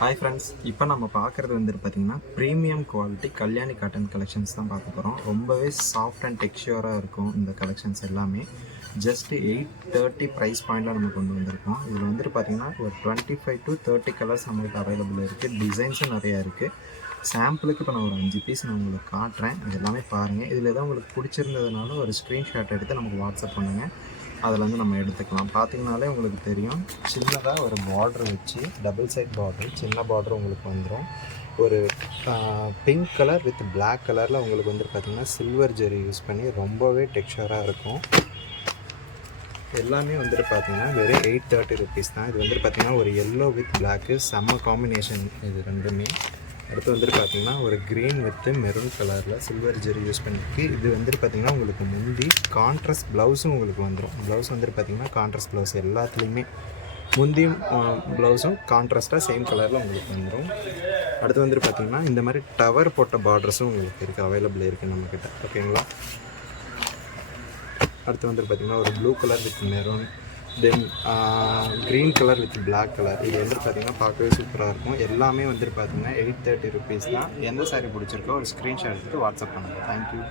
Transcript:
Hi friends, இப்போ நம்ம பார்க்குறது வந்துட்டு பார்த்திங்கன்னா premium quality Kalyani cotton collections தான் பார்க்க போகிறோம். ரொம்பவே சாஃப்ட் அண்ட் டெக்ஸ்சராக இருக்கும் இந்த கலெக்ஷன்ஸ் எல்லாமே. ஜஸ்ட் 830 ப்ரைஸ் பாயிண்டில் நம்ம கொண்டு வந்திருக்கோம். இதில் வந்துட்டு பார்த்திங்கன்னா ஒரு 25 to 30 கலர்ஸ் நம்மளுக்கு அவைலபிள் இருக்குது. டிசைன்ஸும் நிறையா இருக்குது. சாம்பிளுக்கு இப்போ நான் ஒரு 5 பீஸ் நான் உங்களுக்கு காட்டுறேன். இது எல்லாமே பாருங்கள். இதில் எதாவது உங்களுக்கு பிடிச்சிருந்ததுனால ஒரு ஸ்க்ரீன்ஷாட் எடுத்து நமக்கு வாட்ஸ்அப் பண்ணுங்கள். அதில் வந்து நம்ம எடுத்துக்கலாம். பார்த்திங்கனாலே உங்களுக்கு தெரியும், சின்னதாக ஒரு பார்டர் வச்சு டபுள் சைட் பார்டர், சின்ன பார்டர் உங்களுக்கு வந்துடும். ஒரு பிங்க் கலர் வித் பிளாக் கலரில் உங்களுக்கு வந்து பார்த்திங்கன்னா சில்வர் ஜெரி யூஸ் பண்ணி ரொம்பவே டெக்ஸ்சராக இருக்கும். எல்லாமே வந்துட்டு பார்த்திங்கன்னா வெறும் 830 ருபீஸ் தான். இது வந்துட்டு பார்த்திங்கன்னா ஒரு எல்லோ வித் பிளாக்கு செம்ம காம்பினேஷன் இது ரெண்டுமே. அடுத்து வந்துட்டு பார்த்திங்கன்னா ஒரு க்ரீன் வித் மெரூன் கலரில் சில்வர் ஜெரி யூஸ் பண்ணிருக்கு. இது வந்துட்டு பார்த்திங்கன்னா உங்களுக்கு முந்தி கான்ட்ராஸ்ட் ப்ளவுஸும் உங்களுக்கு வந்துடும். ப்ளவுஸ் வந்துட்டு பார்த்திங்கன்னா கான்ட்ராஸ்ட் ப்ளவுஸ் எல்லாத்துலேயுமே முந்தியும் ப்ளவுஸும் கான்ட்ராஸ்ட்டாக சேம் கலரில் உங்களுக்கு வந்துடும். அடுத்து வந்துட்டு பார்த்திங்கன்னா இந்த மாதிரி டவர் போட்ட பார்டர்ஸும் உங்களுக்கு இருக்குது, அவைலபிள் இருக்குது நம்மக்கிட்ட. ஓகேங்களா? அடுத்து வந்துட்டு பார்த்திங்கன்னா ஒரு blue colour with maroon, then green colour with black colour. இது வந்துட்டு பார்த்திங்கன்னா பார்க்கவே சூப்பராக இருக்கும். எல்லாமே வந்துட்டு பார்த்திங்கன்னா 830 ருபீஸ் தான். எந்த சாரீ பிடிச்சிருக்கோ ஒரு ஸ்க்ரீன்ஷாட் எடுத்துகிட்டு வாட்ஸ்அப் பண்ணுங்கள். தேங்க்யூ.